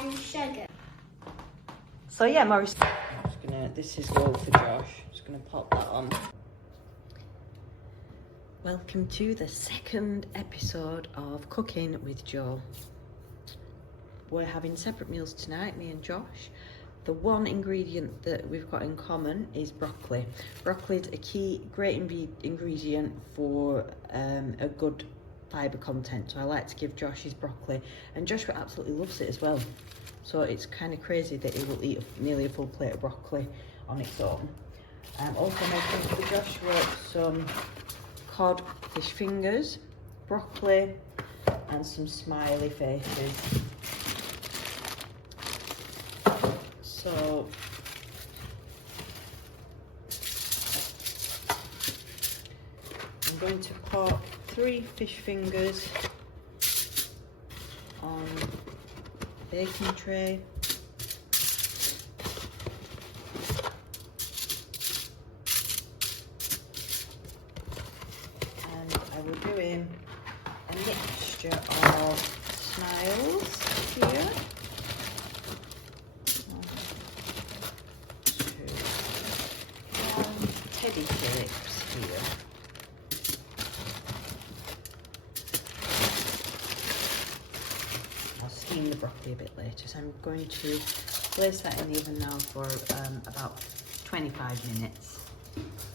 and sugar. So yeah, Maurice. This is all for Josh. I'm just gonna pop that on. Welcome to the second episode of Cooking with Jo. We're having separate meals tonight, me and Josh. The one ingredient that we've got in common is broccoli. Broccoli is a key, great ingredient for a good fibre content. So I like to give Josh his broccoli, and Joshua absolutely loves it as well. So it's kind of crazy that he will eat nearly a full plate of broccoli on its own. I'm also making for Joshua some cod fish fingers, broccoli, and some smiley faces. So I'm going to pop 3 fish fingers on a baking tray. And I will do in a mixture of smiles here. Teddy cakes here. I'll steam the broccoli a bit later, so I'm going to place that in the oven now for about 25 minutes.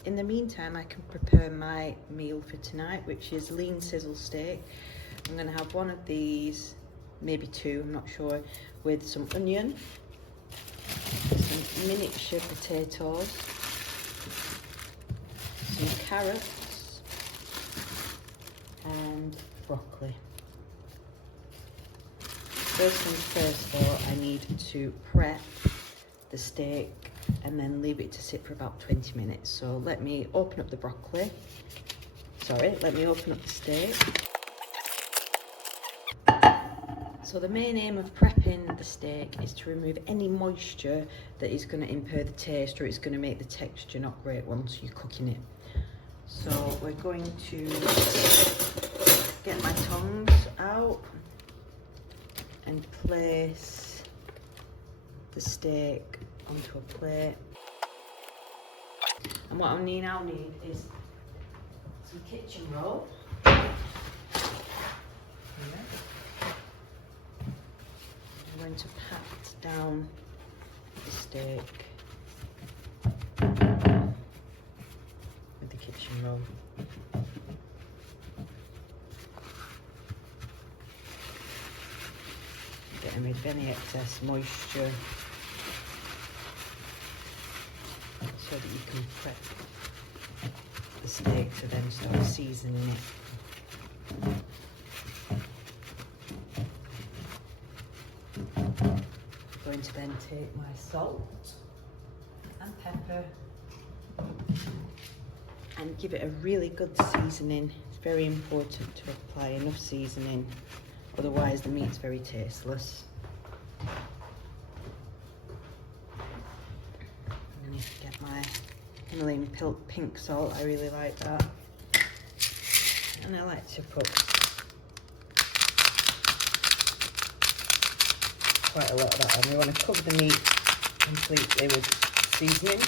In the meantime, I can prepare my meal for tonight, which is lean sizzle steak. I'm going to have one of these, maybe 2, I'm not sure, with some onion, some miniature potatoes, some carrots and broccoli. First things first though, I need to prep the steak and then leave it to sit for about 20 minutes. So let me open up the broccoli. Let me open up the steak. So the main aim of prepping the steak is to remove any moisture that is going to impair the taste, or it's going to make the texture not great once you're cooking it. So we're going to get my tongs out and place the steak onto a plate. And what I now need is some kitchen roll. I'm going to pat down the steak with the kitchen roll. Getting rid of any excess moisture so that you can prep the steak to then start seasoning it. I'm going to then take my salt and pepper and give it a really good seasoning. It's very important to apply enough seasoning, otherwise the meat's very tasteless. I'm going to get my Himalayan pink salt, I really like that. And I like to put quite a lot of that on. We want to cover the meat completely with seasoning.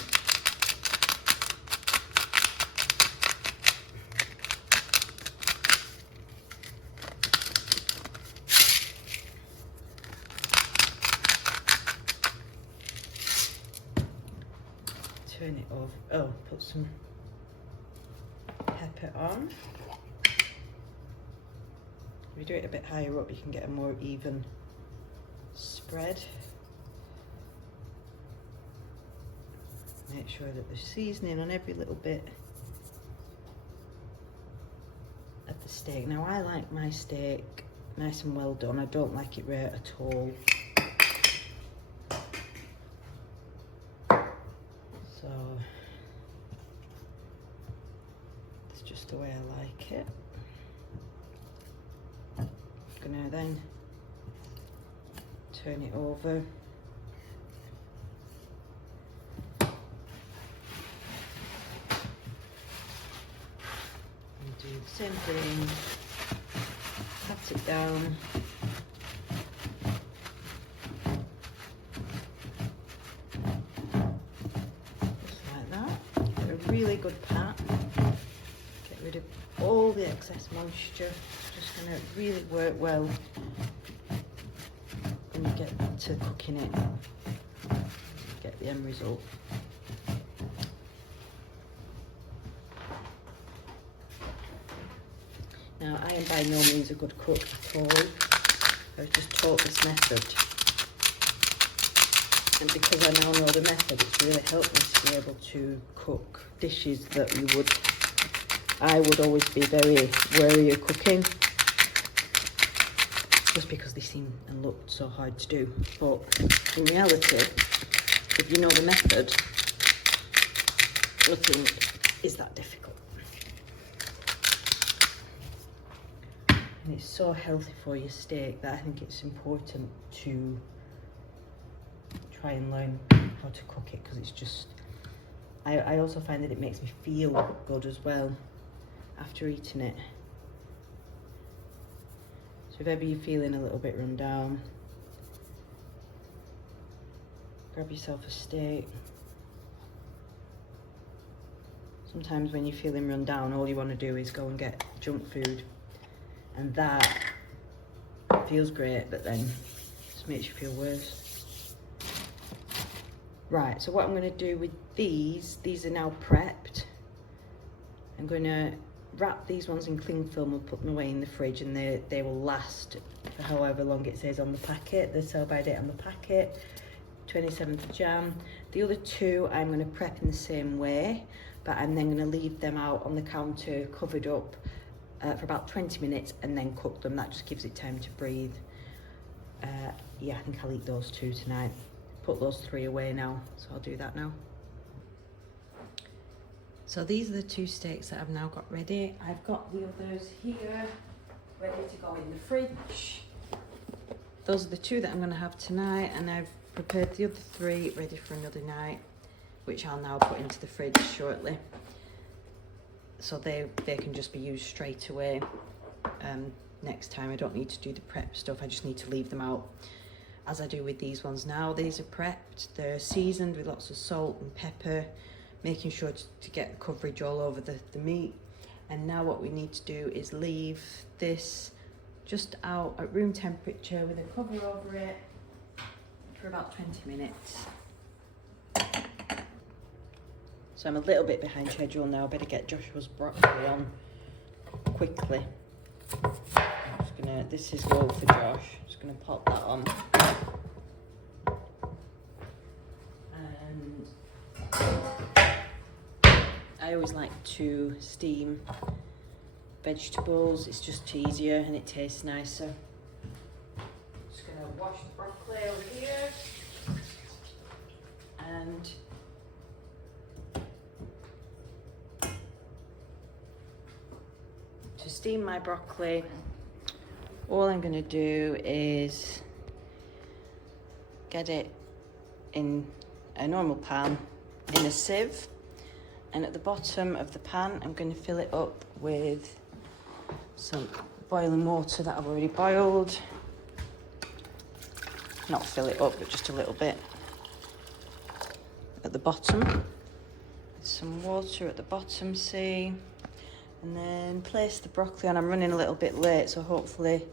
Turn it over. Put some pepper on. If you do it a bit higher up, you can get a more even spread. Make sure that there's seasoning on every little bit of the steak. Now I like my steak nice and well done. I don't like it rare at all. So that's just the way I like it. I'm gonna then turn it over. And do the same thing. Pat it down. really good pat. Get rid of all the excess moisture. Just going to really work well when you get to cooking it. Get the end result. Now, I am by no means a good cook at all. I was just taught this method. And because I now know the method, it's really helped me to be able to cook dishes that I would always be very wary of cooking. Just because they seem and look so hard to do. But in reality, if you know the method, nothing is that difficult. And it's so healthy for your steak that I think it's important to try and learn how to cook it, because it's just, I also find that it makes me feel good as well after eating it. So if ever you're feeling a little bit run down, grab yourself a steak. Sometimes when you're feeling run down, all you want to do is go and get junk food, and that feels great, but then just makes you feel worse. Right, so what I'm going to do with these are now prepped. I'm going to wrap these ones in cling film and put them away in the fridge, and they will last for however long it says on the packet, the sell by date on the packet, 27th of Jan. The other two I'm going to prep in the same way, but I'm then going to leave them out on the counter covered up for about 20 minutes and then cook them. That just gives it time to breathe. Yeah, I think I'll eat those two tonight. Put those three away now, so I'll do that now. So these are the two steaks that I've now got ready. I've got the others here ready to go in the fridge. Those are the two that I'm going to have tonight, and I've prepared the other three ready for another night, which I'll now put into the fridge shortly. So they can just be used straight away next time. I don't need to do the prep stuff, I just need to leave them out as I do with these ones now. These are prepped, they're seasoned with lots of salt and pepper, making sure to get coverage all over the meat. And now what we need to do is leave this just out at room temperature with a cover over it for about 20 minutes. So I'm a little bit behind schedule now. I better get Joshua's broccoli on quickly. I'm just gonna, this is low for Josh. I'm just gonna pop that on. And I always like to steam vegetables. It's just easier and it tastes nicer. Just gonna wash the broccoli over here. And to steam my broccoli, all I'm going to do is get it in a normal pan in a sieve, and at the bottom of the pan I'm going to fill it up with some boiling water that I've already boiled. Not fill it up, but just a little bit at the bottom. Some water at the bottom, see? And then place the broccoli on. I'm running a little bit late, so hopefully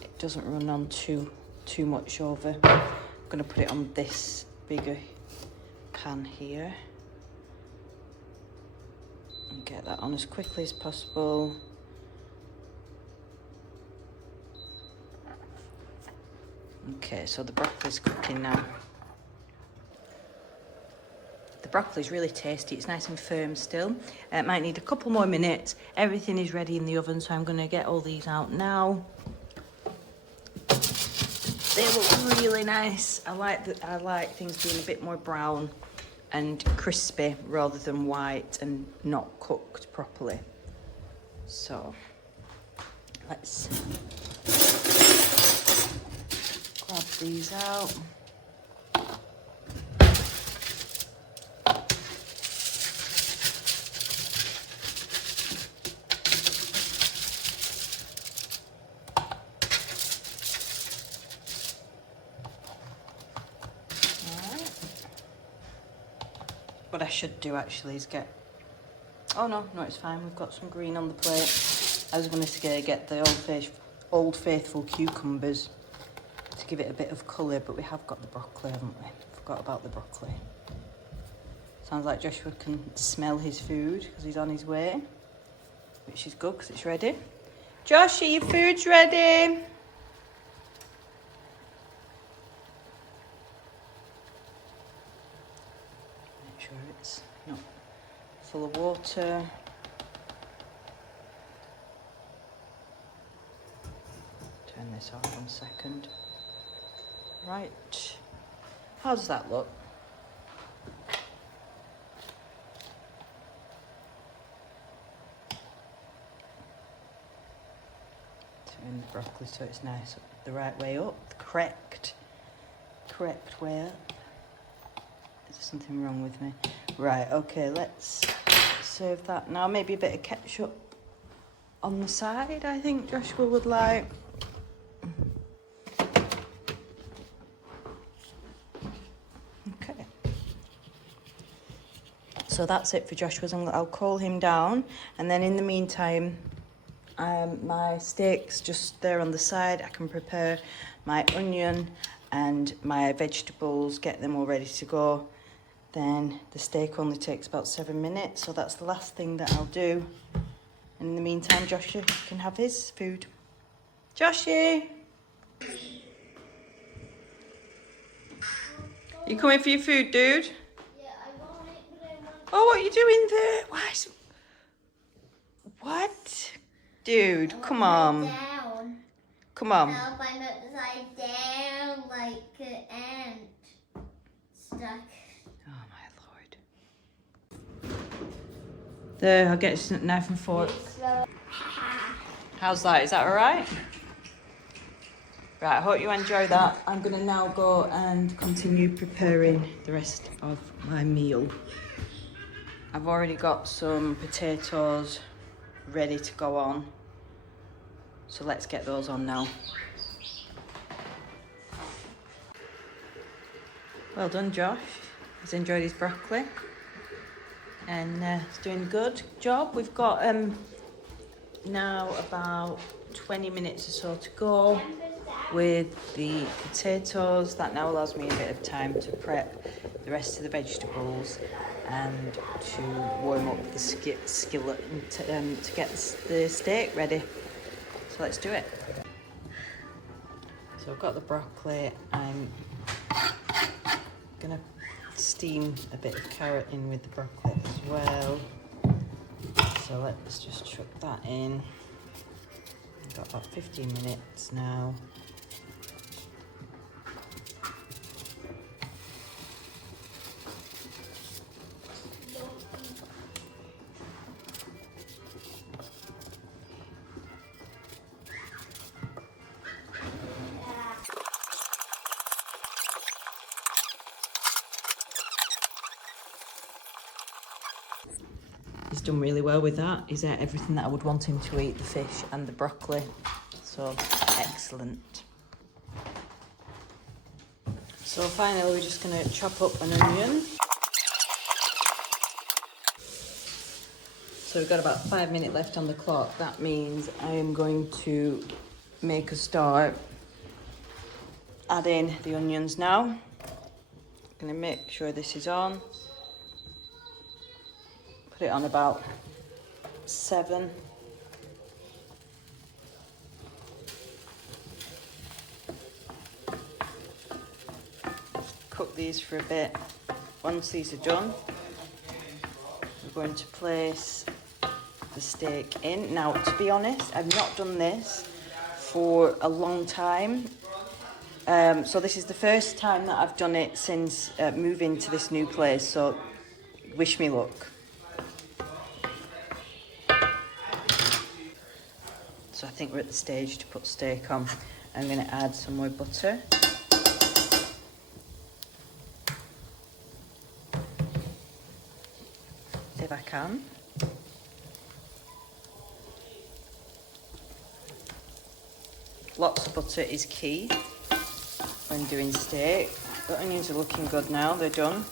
it doesn't run on too much over. I'm going to put it on this bigger pan here and get that on as quickly as possible. Okay, so the broccoli's cooking now. The broccoli's really tasty, it's nice and firm still. It might need a couple more minutes. Everything is ready in the oven, so I'm gonna get all these out now. They look really nice. I like things being a bit more brown and crispy rather than white and not cooked properly. So let's grab these out. What I should do actually is get... Oh no, it's fine. We've got some green on the plate. I was going to get the Old Faithful cucumbers to give it a bit of colour, but we have got the broccoli, haven't we? Forgot about the broccoli. Sounds like Joshua can smell his food because he's on his way, which is good because it's ready. Joshy, your food's ready. Make sure it's not full of water. Turn this off 1 second. Right. How does that look? Turn the broccoli so it's nice the right way up, the correct way up. Is there something wrong with me? Right, okay, let's serve that now. Maybe a bit of ketchup on the side, I think Joshua would like. Okay. So that's it for Joshua's. I'll call him down, and then in the meantime, my steak's just there on the side. I can prepare my onion and my vegetables, get them all ready to go. Then the steak only takes about 7 minutes, so that's the last thing that I'll do. And in the meantime, Joshua can have his food. Joshy! You coming for your food, dude? Yeah, I want it, but I want... Oh, what are you doing there? What? Dude, come on. Down. Come on. Help, I'm upside down like an ant. Stuck. Oh, my Lord. There, I'll get a knife and fork. How's that? Is that all right? Right, I hope you enjoy that. I'm going to now go and continue preparing the rest of my meal. I've already got some potatoes ready to go on. So let's get those on now. Well done, Josh. He's enjoyed his broccoli. And he's doing a good job. We've got now about 20 minutes or so to go with the potatoes. That now allows me a bit of time to prep the rest of the vegetables and to warm up the skillet and to get the steak ready. So let's do it. So I've got the broccoli. I'm gonna steam a bit of carrot in with the broccoli as well. So let's just chuck that in. I've got about 15 minutes now. He's done really well with that. He's ate everything that I would want him to eat, the fish and the broccoli. So, excellent. So finally we're just going to chop up an onion. So we've got about 5 minutes left on the clock. That means I am going to make a start. Add in the onions now. I'm going to make sure this is on. Put it on about 7. Cook these for a bit. Once these are done, we're going to place the steak in. Now, to be honest, I've not done this for a long time. So this is the first time that I've done it since moving to this new place. So wish me luck. So I think we're at the stage to put steak on. I'm going to add some more butter. If I can. Lots of butter is key when doing steak. The onions are looking good now, they're done.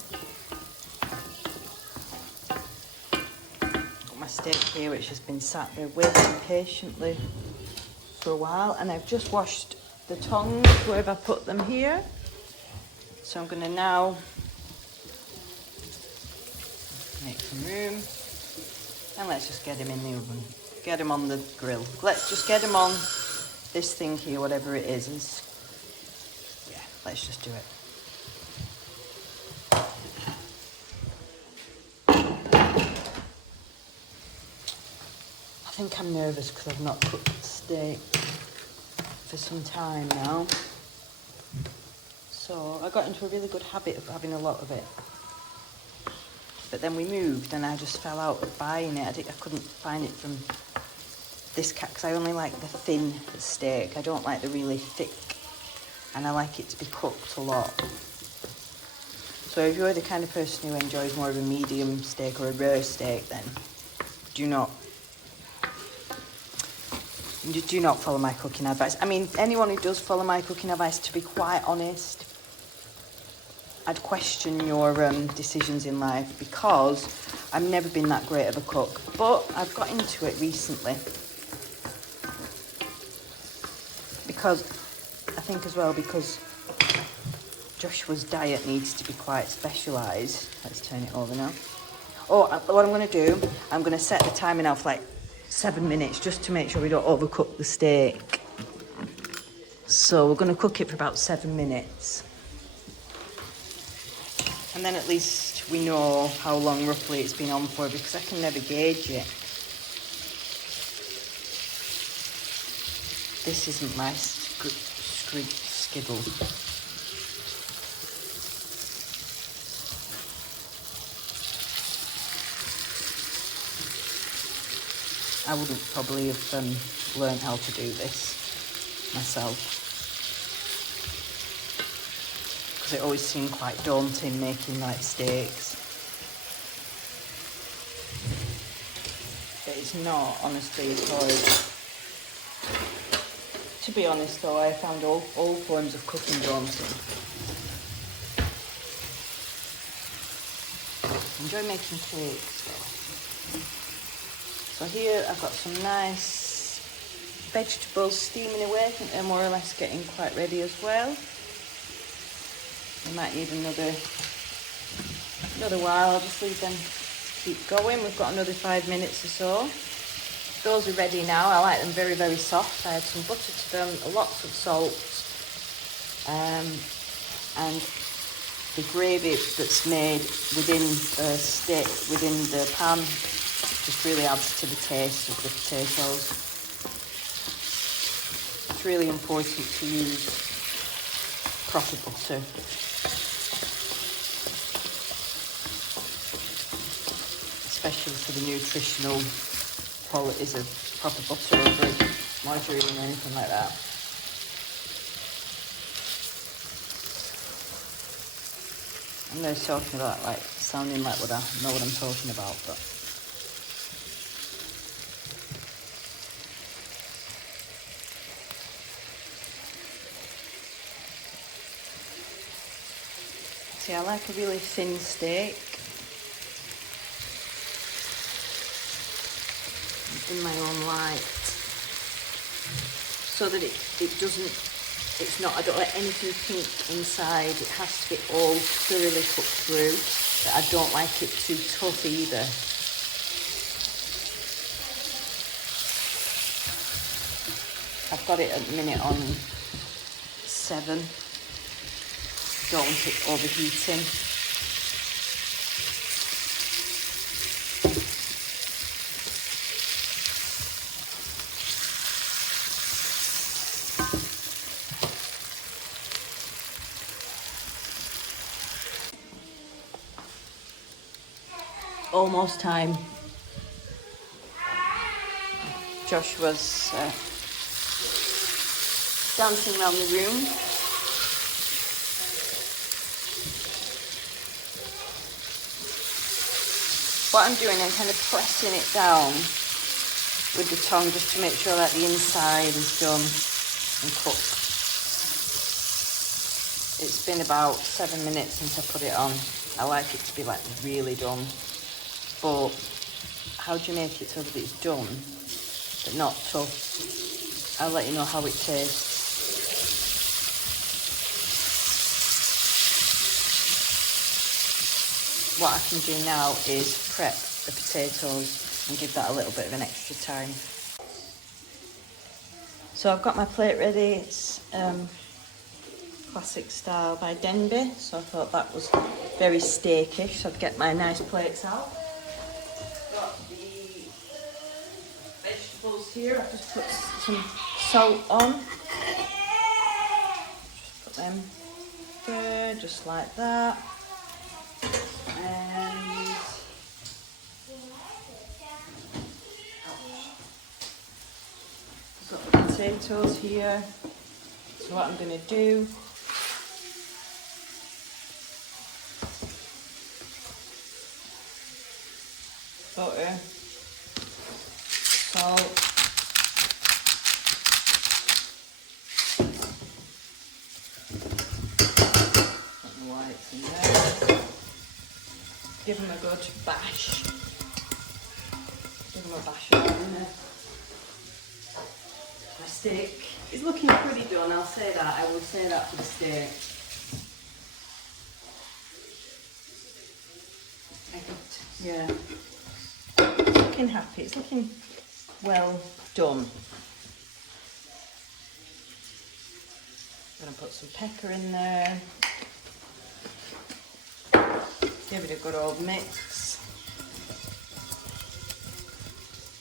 steak here, which has been sat there waiting patiently for a while, and I've just washed the tongs wherever I put them here. So I'm going to now make some room, and let's just get him in the oven, get him on the grill. Let's just get him on this thing here, whatever it is. Yeah, let's just do it. I think I'm nervous because I've not cooked steak for some time now. So I got into a really good habit of having a lot of it. But then we moved and I just fell out of buying it. I couldn't find it from this cat because I only like the thin steak. I don't like the really thick, and I like it to be cooked a lot. So if you're the kind of person who enjoys more of a medium steak or a rare steak, then do not follow my cooking advice. I mean, anyone who does follow my cooking advice, to be quite honest, I'd question your decisions in life, because I've never been that great of a cook. But I've got into it recently because I think as well, because Joshua's diet needs to be quite specialised. Let's turn it over now. Oh, what I'm going to do, I'm going to set the timer now for like 7 minutes, just to make sure we don't overcook the steak. So we're going to cook it for about 7 minutes. And then at least we know how long roughly it's been on for, because I can never gauge it. This isn't my skiggle. I wouldn't probably have learned how to do this myself, because it always seemed quite daunting making like steaks. But it's not, honestly, because, to be honest though, I found all forms of cooking daunting. I enjoy making cakes though. So here I've got some nice vegetables steaming away. I think they're more or less getting quite ready as well. We might need another while. I'll just leave them keep going. We've got another 5 minutes or so. Those are ready now. I like them very, very soft. I add some butter to them, lots of salt, and the gravy that's made within the steak, within the pan, just really adds to the taste of the potatoes. It's really important to use proper butter. Especially for the nutritional qualities of proper butter over margarine or anything like that. I'm just talking about like sounding like what I know what I'm talking about, but see, I like a really thin steak. In my own light, so that it doesn't, it's not, I don't let anything pink inside. It has to be all thoroughly cooked through, but I don't like it too tough either. I've got it at the minute on 7. Don't want it overheating. Almost time. Joshua's dancing around the room. What I'm doing, I'm kind of pressing it down with the tongue just to make sure that the inside is done and cooked. It's been about 7 minutes since I put it on. I like it to be like really done, but how do you make it so that it's done, but not tough. I'll let you know how it tastes. What I can do now is prep the potatoes and give that a little bit of an extra time. So I've got my plate ready. It's classic style by Denby, so I thought that was very steakish, so I'd get my nice plates out. Got the vegetables here. I've just put some salt on. Just put them there, just like that. And I've got the potatoes here. So what I'm going to do, butter, salt, put the whites in there, give them a good bash, give them a bash around there. My steak is looking pretty done, I'll say that. I would say that for the steak. Yeah. It's looking happy, it's looking well done. I'm going to put some pepper in there. Give it a good old mix.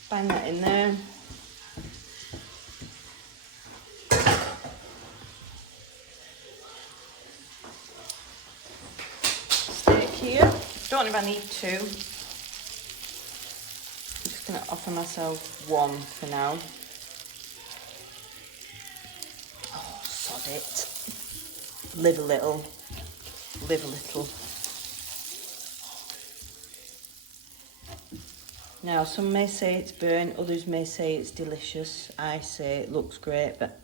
Bang that in there. Here. Don't know if I need two. I'm just going to offer myself one for now. Oh, sod it. Live a little. Live a little. Now, some may say it's burnt, others may say it's delicious. I say it looks great, but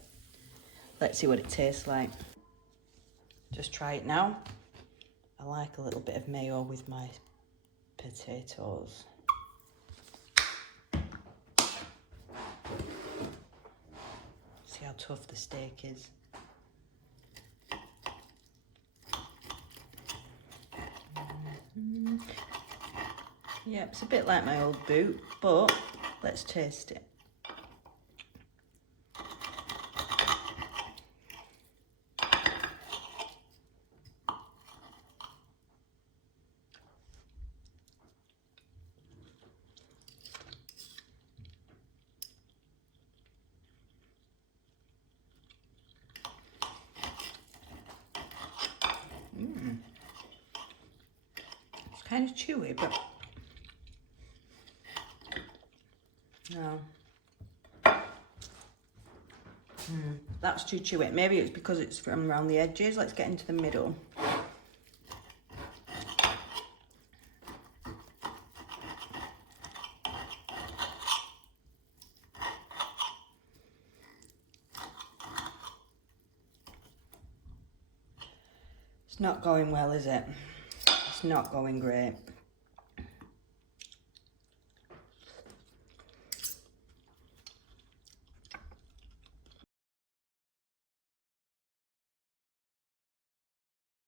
let's see what it tastes like. Just try it now. I like a little bit of mayo with my potatoes. See how tough the steak is. Yeah, it's a bit like my old boot, but let's taste it. It's kind of chewy, but no. That's too chewy. Maybe it's because it's from around the edges. Let's get into the middle. It's not going well, is it? It's not going great.